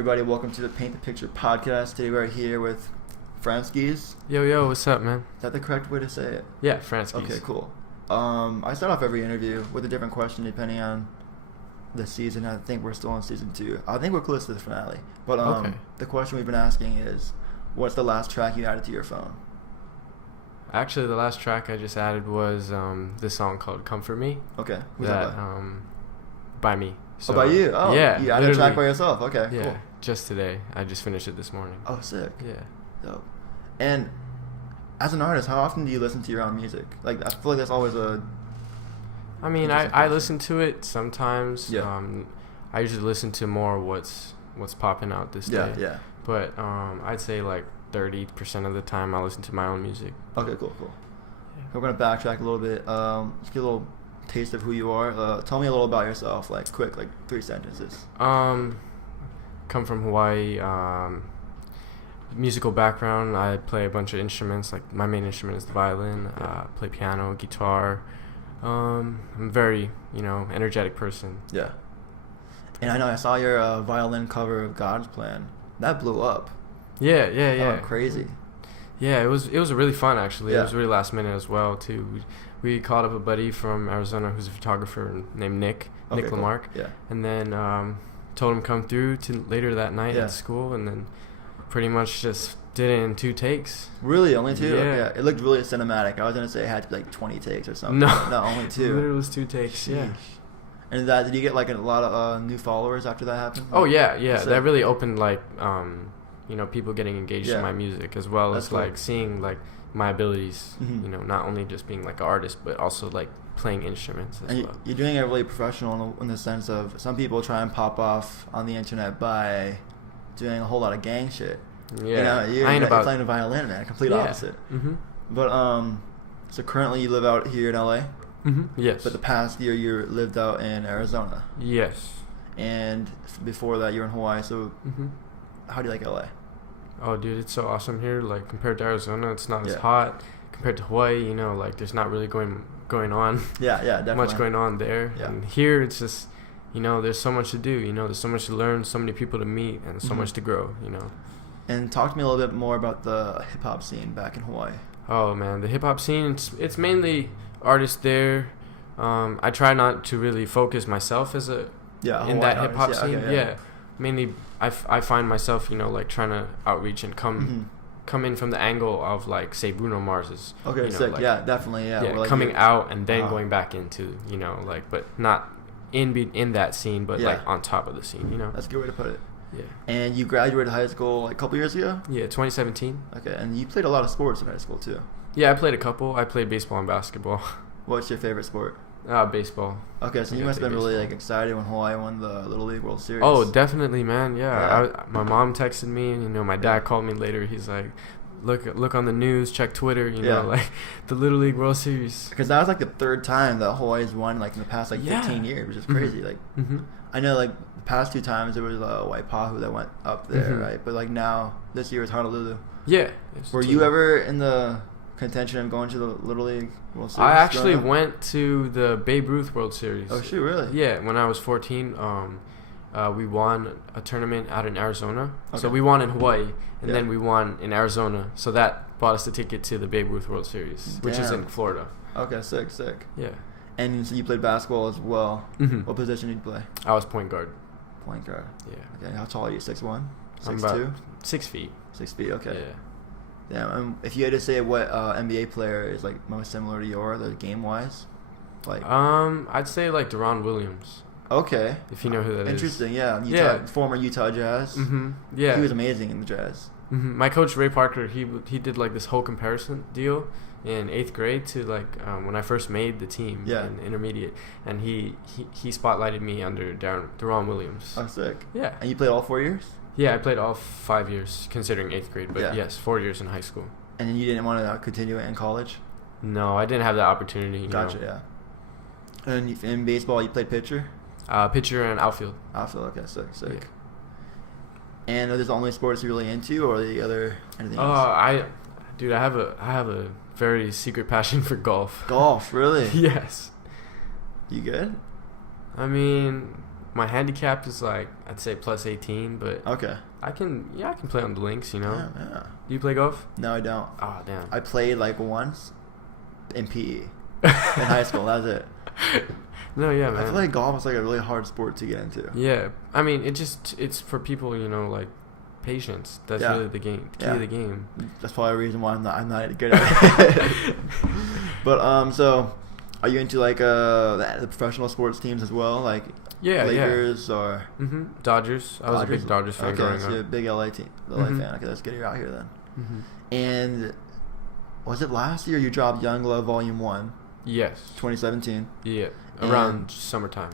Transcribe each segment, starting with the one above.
everybody? Welcome to the Paint the Picture podcast. Today we're here with Franskiiz. Yo, what's up, man? Is that the correct way to say it? Yeah, Franskiiz. Okay, cool. I start off every interview with a different question depending on the season. I think we're still in season 2. I think we're close to the finale. But Okay. The question we've been asking is, what's the last track you added to your phone? Actually, the last track I just added was this song called "Comfort Me." Okay. Who's that by me. So, by you? Oh, yeah. You added a track by yourself. Okay, yeah, cool. just today. I just finished it this morning. Oh, sick. Yeah. Dope. And as an artist, how often do you listen to your own music? Like, I feel like that's always a... I mean, I listen to it sometimes. Yeah. I usually listen to more what's popping out this day. Yeah. But I'd say like 30% of the time I listen to my own music. Okay, cool. Yeah. We're going to backtrack a little bit. Let's get a little taste of who you are. Tell me a little about yourself, like quick, like 3 sentences. Come from Hawaii. Musical background. I play a bunch of instruments. Like my main instrument is the violin. Play piano, guitar. I'm a very, energetic person. Yeah. And I know I saw your violin cover of God's Plan. That blew up. Yeah. That went crazy. Yeah, it was really fun actually. Yeah. It was really last minute as well too. We called up a buddy from Arizona who's a photographer named Nick Okay, Lamarck. Cool. Yeah. And then told him come through to later that night at school, and then pretty much just did it in 2 takes. Really? Only 2? Yeah. It looked really cinematic. I was going to say it had to be like 20 takes or something. No, only 2. Literally was 2 takes. Sheesh. Yeah. And did you get like a lot of new followers after that happened? Oh yeah. So, that really opened like people getting engaged in my music, as well That's as cool. like seeing like my abilities. Mhm. Not only just being like an artist, but also like playing instruments as And well. you're doing it really professional in the sense of some people try and pop off on the internet by doing a whole lot of gang shit. Yeah, You're I ain't about playing the violin, man. Complete opposite. Mm-hmm. But so currently you live out here in LA. Mm-hmm. Yes. But the past year you lived out in Arizona. Yes. And before that you're in Hawaii. So Mm-hmm. how do you like LA? Oh, dude, it's so awesome here. Like compared to Arizona, it's not as Yeah. hot. Compared to Hawaii, like there's not really going on. Yeah, definitely. Much going on there. Yeah. And here it's just, there's so much to do. There's so much to learn, so many people to meet, and so much to grow. And talk to me a little bit more about the hip hop scene back in Hawaii. Oh man, the hip hop scene. It's mainly artists there. I try not to really focus myself as in that hip hop scene. Yeah. Mainly, I find myself like trying to outreach and come in from the angle of like say Bruno Mars's. Okay, sick. Like, yeah, definitely. Yeah, yeah, like coming out and then going back into but not in that scene, but like on top of the scene. That's a good way to put it. Yeah. And you graduated high school like a couple years ago? Yeah, 2017. Okay, and you played a lot of sports in high school too. Yeah, I played a couple. I played baseball and basketball. What's your favorite sport? Baseball. Okay, so you must have been really like excited when Hawaii won the Little League World Series. Oh, definitely, man. Yeah. My mom texted me, and my dad called me later. He's like, look on the news, check Twitter, like the Little League World Series. Because that was like the 3rd time that Hawaii's won like in the past like 15 years, which is crazy. Like I know like the past 2 times there was Waipahu that went up there, right? But like now this year is Honolulu. Yeah. Were you ever in the contention of going to the Little League World Series? I actually went to the Babe Ruth World Series. Oh shoot, really? Yeah, when I was 14, we won a tournament out in Arizona. Okay. So we won in Hawaii, and then we won in Arizona. So that bought us the ticket to the Babe Ruth World Series, which is in Florida. Okay, sick. Yeah. And so you played basketball as well. Mm-hmm. What position did you play? I was point guard. Point guard. Yeah. Okay, how tall are you? 6'1"? I'm 6'2"? about 6 feet. 6 feet, okay. Yeah. Yeah, if you had to say what NBA player is like most similar to yours, game wise, like I'd say like Deron Williams. Okay. If you know who that is. Interesting, yeah. Former Utah Jazz. Mm-hmm. Yeah. He was amazing in the Jazz. Mm-hmm. My coach Ray Parker, he did like this whole comparison deal in 8th grade to like when I first made the team in intermediate, and he spotlighted me under Deron Williams. Oh, sick. Yeah. And you played all 4 years? Yeah, I played all 5 years, considering 8th grade, but yes, 4 years in high school. And then you didn't want to continue it in college? No, I didn't have that opportunity. Gotcha, yeah. And in baseball, you played pitcher? Pitcher and outfield. Outfield, okay, sick. Yeah. And are those the only sports you're really into, or are the other anything else? I have a very secret passion for golf. Golf, really? Yes. You good? I mean, my handicap is like I'd say plus 18, but okay. I can play on the links, you know. Yeah. Do you play golf? No, I don't. Oh damn. I played like once in PE in high school. That was it. No, yeah, man. I feel like golf is like a really hard sport to get into. Yeah, I mean, it's for people, you know, like patience. That's really the game. Key to the game. That's probably a reason why I'm not good at it. But so, are you into like the professional sports teams as well, like Lakers or Dodgers? I was a big Dodgers fan growing up. Okay, so you're a big LA fan. Okay, that's good. You're out here then. And was it last year you dropped Young Love Volume 1? Yes. 2017. Yeah. Around summertime.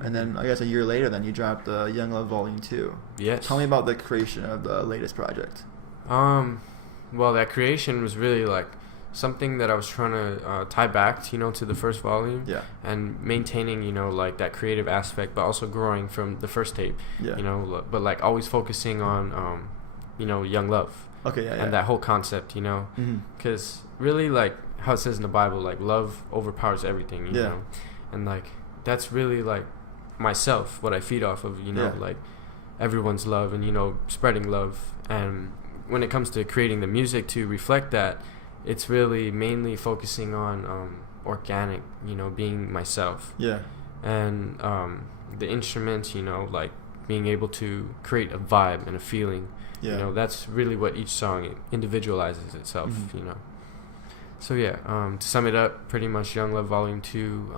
And then I guess a year later, then you dropped Young Love Volume 2. Yes. Tell me about the creation of the latest project. Well, that creation was really like something that I was trying to tie back to, you know, to the first volume. Yeah. And maintaining, you know, like that creative aspect, but also growing from the first tape. Yeah. You know, but like always focusing on, you know, young love. Okay. Yeah. And that whole concept, you know, because really like how it says in the Bible, like love overpowers everything. You know. And, like, that's really, like, myself, what I feed off of, you know, like, everyone's love and, you know, spreading love. And when it comes to creating the music to reflect that, it's really mainly focusing on organic, you know, being myself. Yeah. And the instruments, you know, like, being able to create a vibe and a feeling. Yeah. You know, that's really what each song individualizes itself, you know. So yeah, to sum it up, pretty much Young Love Volume 2,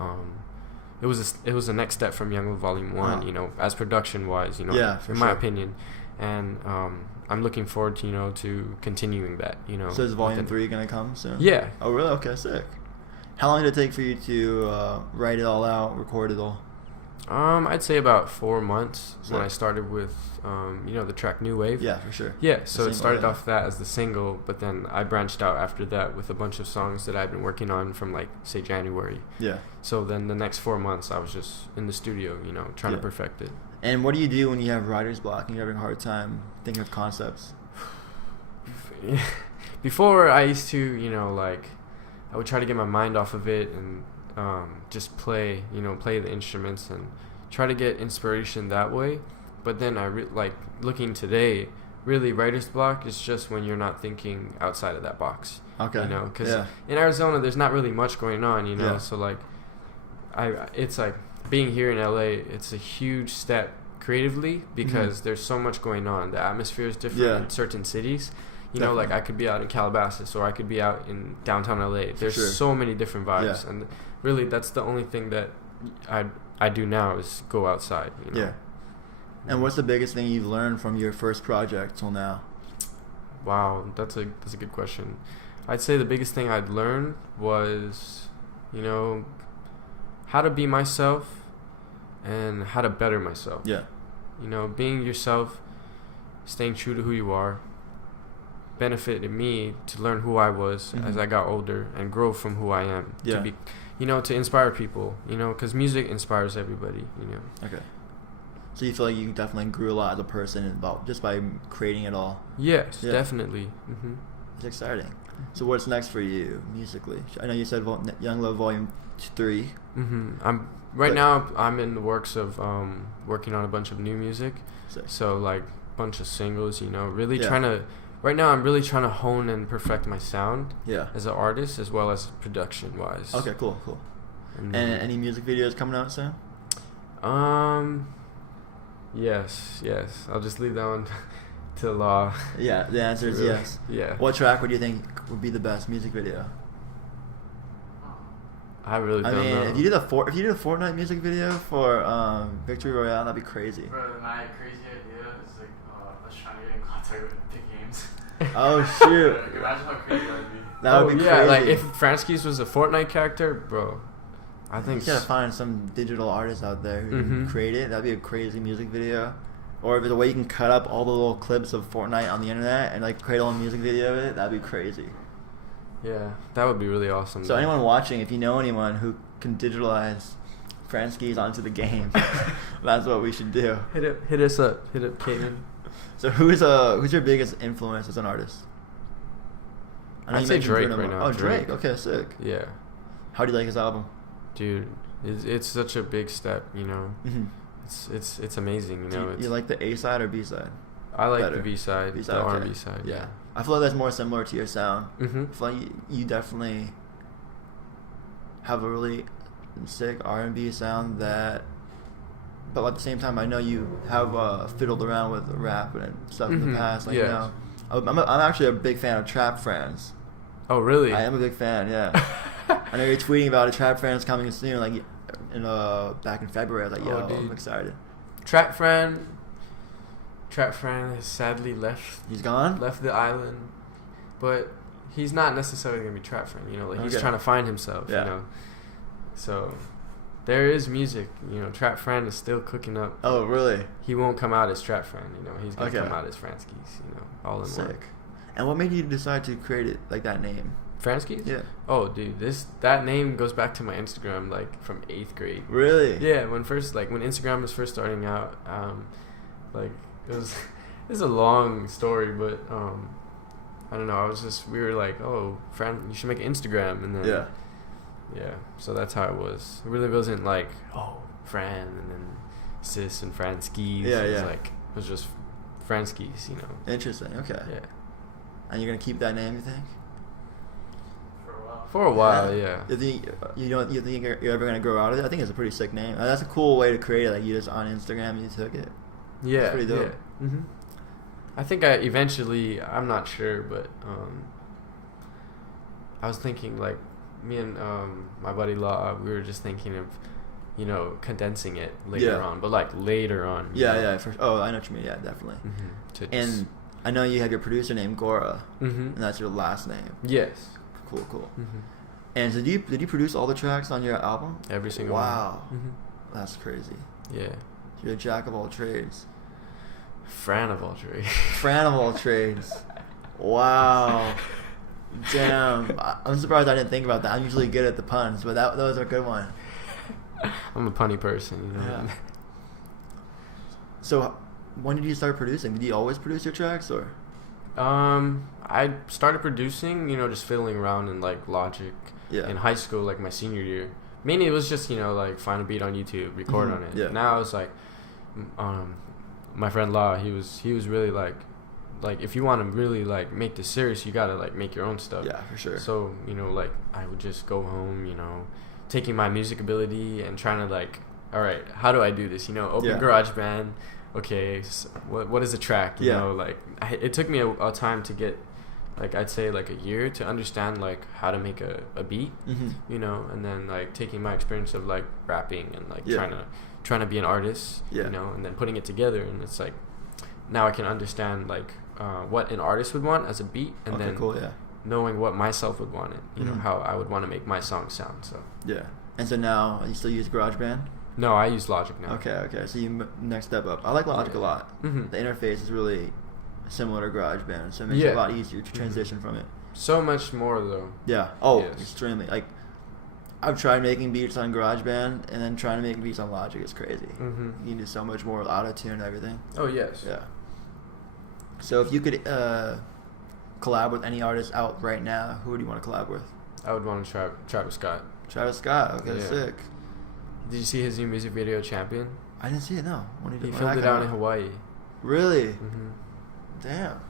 it was the next step from Young Love Volume 1, you know, as production wise, you know, in my opinion, and I'm looking forward to, you know, to continuing that, you know. So is Volume 3 gonna come soon? Yeah. Oh really? Okay, sick. How long did it take for you to write it all out, record it all? I'd say about 4 months when I started with, you know, the track New Wave. Yeah, for sure. Yeah, so it started off that as the single, but then I branched out after that with a bunch of songs that I've been working on from, like, say, January. Yeah. So then the next 4 months I was just in the studio, you know, trying to perfect it. And what do you do when you have writer's block and you're having a hard time thinking of concepts? Before, I used to, you know, like, I would try to get my mind off of it and just play the instruments and try to get inspiration that way. But then like looking today, really writer's block is just when you're not thinking outside of that box. Okay. You know, because in Arizona there's not really much going on, you know. So like, it's like being here in LA, it's a huge step creatively because there's so much going on. The atmosphere is different in certain cities. You know, like I could be out in Calabasas or I could be out in downtown LA. There's so many different vibes, and really that's the only thing that I do now is go outside. You know? Yeah. And what's the biggest thing you've learned from your first project till now? Wow, that's a good question. I'd say the biggest thing I'd learned was, you know, how to be myself and how to better myself. Yeah. You know, being yourself, staying true to who you are, benefited me to learn who I was as I got older and grow from who I am. Yeah. To be, you know, to inspire people, you know, because music inspires everybody, you know. Okay. So you feel like you definitely grew a lot as a person just by creating it all? Yes, definitely. It's exciting. So what's next for you musically? I know you said Young Love Volume 3. Now I'm in the works of working on a bunch of new music. Sick. So like a bunch of singles, you know, really trying to. Right now, I'm really trying to hone and perfect my sound as an artist as well as production-wise. Okay, cool. And any music videos coming out soon? Yes. I'll just leave that one to Law. Yeah, the answer is yes. Yeah. What track would you think would be the best music video? I really don't know. If you did a Fortnite music video for Victory Royale, that'd be crazy. Bro, my crazy idea is like us trying to get in contact with Epic Games. Oh shoot! Imagine how crazy that would be. That would be crazy. Like if Franskiiz was a Fortnite character, bro. I think you gotta find some digital artist out there who can create it. That'd be a crazy music video. Or if there's a way you can cut up all the little clips of Fortnite on the internet and like create a whole music video of it, that'd be crazy. Yeah, that would be really awesome. So anyone watching, if you know anyone who can digitalize Franskiiz onto the game, that's what we should do. Hit us up. Hit up Kaden. So who's your biggest influence as an artist? I'd say Drake right now. Oh, Drake. Okay, sick. Yeah. How do you like his album? Dude, it's such a big step, you know. it's amazing. You know, you like the A side or B side? I like the B side, the R&B side. Yeah, I feel like that's more similar to your sound. Mm-hmm. I feel like you definitely have a really sick R&B sound but at the same time, I know you have fiddled around with rap and stuff in the past. Like, you know, I'm actually a big fan of Trap Friends. Oh, really? I am a big fan. Yeah. I know you're tweeting about a Trap Friends coming soon. Like, back in February, I was like, yo, I'm excited. Trap Friend has sadly left. He's gone? Left the island. But he's not necessarily going to be Trap Friend, you know. Like, he's trying to find himself, you know. So, there is music. You know, Trap Friend is still cooking up. Oh, really? He won't come out as Trap Friend, you know. He's going to come out as Franskiiz, you know, all in one. And what made you decide to create it, like, that name? Franskiiz? Yeah. Oh, dude, that name goes back to my Instagram, like, from 8th grade. Really? Yeah, when Instagram was first starting out, like, it was a long story, but I don't know. We were like, oh, Fran, you should make an Instagram, and then yeah. So that's how it was. It really wasn't like, oh, Fran, and then Sis and Franskiiz. Yeah, it was just Franskiiz, you know. Interesting. Okay. Yeah. And you're gonna keep that name, you think? For a while, yeah. You think you're ever gonna grow out of it? I think it's a pretty sick name. That's a cool way to create it. Like, you just on Instagram, you took it. Yeah, it's pretty dope. Yeah. Mm-hmm. I think I'm not sure, but I was thinking, like, me and my buddy Law, we were just thinking of, you know, condensing it later on, but like later on. Yeah. I know what you mean. Yeah, definitely. Mm-hmm. And I know you have your producer named Gora, and that's your last name. Yes. Cool. Mm-hmm. And so did you produce all the tracks on your album? Every single one. Wow. Mm-hmm. That's crazy. Yeah. You're a jack of all trades. Fran of all trades. Fran of all trades. Wow. Damn. I'm surprised I didn't think about that. I'm usually good at the puns, but that was a good one. I'm a punny person, you know. Yeah. So, when did you start producing? Did you always produce your tracks, or? I started producing, you know, just fiddling around in, like, Logic in high school, like, my senior year. Mainly it was just, you know, like, find a beat on YouTube, record on it. Yeah. Now it's like, my friend Law, he was really like, if you want to really, like, make this serious, you gotta, like, make your own stuff. Yeah, for sure. So, you know, like, I would just go home, you know, taking my music ability and trying to, like, all right, how do I do this? You know, open GarageBand. Okay, so what is a track? You know, like, it took me a time to get, like, I'd say, like, a year to understand, like, how to make a beat, you know, and then, like, taking my experience of, like, rapping and, like, trying to be an artist, you know, and then putting it together, and it's like, now I can understand, like, what an artist would want as a beat, and then knowing what myself would want it, you know, how I would want to make my song sound. So and so now you still use GarageBand? No, I use Logic now. Okay. So you next step up. I like Logic a lot. The interface is really similar to GarageBand, so it makes it a lot easier to transition from it. So much more though. Yeah. Oh, extremely. Like, I've tried making beats on GarageBand, and then trying to make beats on Logic is crazy. You can do so much more with auto-tune and everything. Oh, yes. Yeah. So if you could collab with any artist out right now, who would you want to collab with? I would want to Travis Scott. Travis Scott. Okay, sick. Did you see his new music video, Champion? I didn't see it, no. He filmed it out in Hawaii. Really? Damn.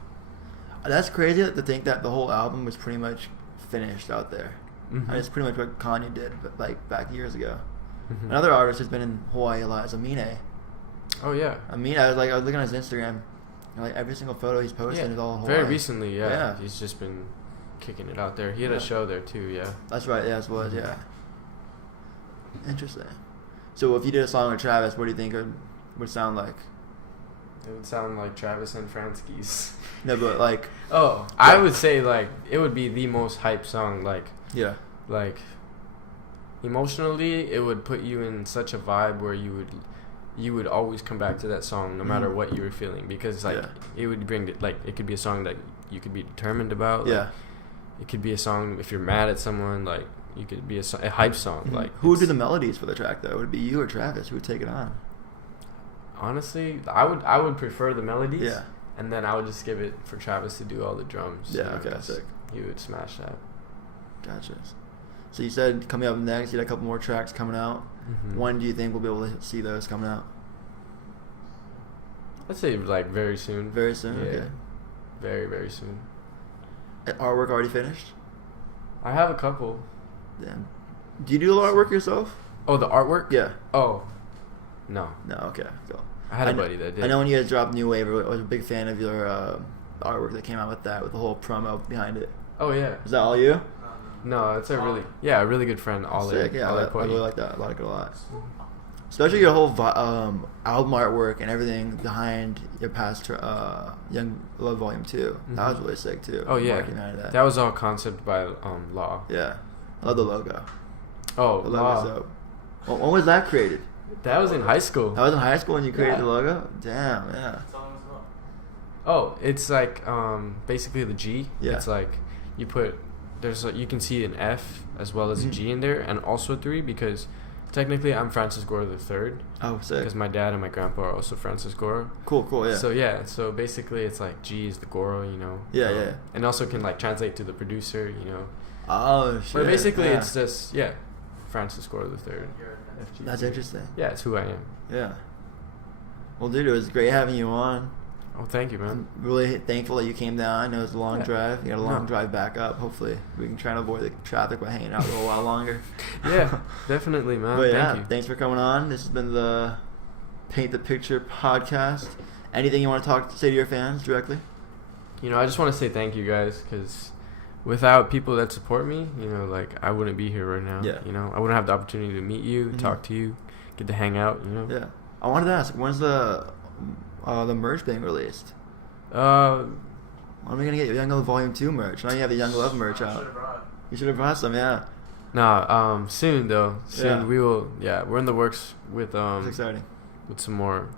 That's crazy to think that the whole album was pretty much finished out there. And it's pretty much what Kanye did, but, like, back years ago. Another artist who's been in Hawaii a lot is Amine. Oh, yeah. Amine, I was looking at his Instagram, and, like, every single photo he's posting is all Hawaii. Very recently, he's just been kicking it out there. He had a show there too, That's right, it was, Interesting. So if you did a song with Travis, what do you think it would sound like? It would sound like Travis and Franskiiz. No, but, like... I would say, like, it would be the most hype song, like... Yeah. Like, emotionally, it would put you in such a vibe where you would always come back to that song no matter what you were feeling, because, like, it would bring, like, it could be a song that you could be determined about. Like, it could be a song if you're mad at someone, like, you could be a hype song. Like, who would do the melodies for the track, though? Would it be you or Travis? Who would take it on? Honestly, I would prefer the melodies. Yeah. And then I would just give it for Travis to do all the drums. Yeah, okay, sick. He would smash that. Gotcha. So you said coming up next, you had a couple more tracks coming out. When do you think we'll be able to see those coming out? I'd say like very soon. Very soon. Yeah. Okay. Very, very soon. Artwork already finished? I have a couple. Damn. Do you do a lot of artwork yourself? Oh, the artwork? Yeah. Oh, no. No. Okay. Cool. I had a buddy that did. I know when you guys dropped New Wave, I was a big fan of your artwork that came out with that, with the whole promo behind it. Oh yeah. Is that all you? No, it's a really good friend. Sick. Yeah, I really like that. I like it a lot. Especially your whole album artwork and everything behind your past Young Love Volume 2. Mm-hmm. That was really sick too. Oh yeah. That was all concept by Law. Yeah. I love the logo. Oh, the logo's dope. When was that created? That was in high school. That was in high school when you created the logo? Damn, yeah. Oh, it's like basically the G. Yeah. It's like you put you can see an F as well as a G in there, and also a 3 because technically I'm Francis Goro the third. Oh, sick. Because my dad and my grandpa are also Francis Goro. Cool, yeah. So basically it's like G is the Goro, you know. Yeah. And also can like translate to the producer, you know. Oh shit. But basically it's just Francis Goro the third. That's interesting. Yeah, it's who I am. Yeah. Well, dude, it was great having you on. Oh, thank you, man. I'm really thankful that you came down. I know it's a long drive. You got a long drive back up. Hopefully, we can try to avoid the traffic by hanging out a little while longer. Yeah, definitely, man. But thank you. Thanks for coming on. This has been the Paint the Picture podcast. Anything you want to say to your fans directly? You know, I just want to say thank you guys because without people that support me, you know, like I wouldn't be here right now. Yeah. You know, I wouldn't have the opportunity to meet you, talk to you, get to hang out. You know. Yeah. I wanted to ask, when's the merch being released? When are we gonna get your Young Love Volume 2 merch? Now you have the Young Love merch out. You should have brought some, yeah. Nah, soon though. Soon we will. Yeah, we're in the works with That's exciting. with some more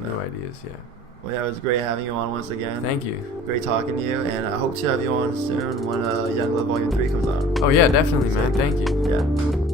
new ideas. Yeah. Well, yeah, it was great having you on once again. Thank you. Great talking to you, and I hope to have you on soon when Young Love Volume 3 comes out. Oh yeah, definitely, man. Thank you. Yeah.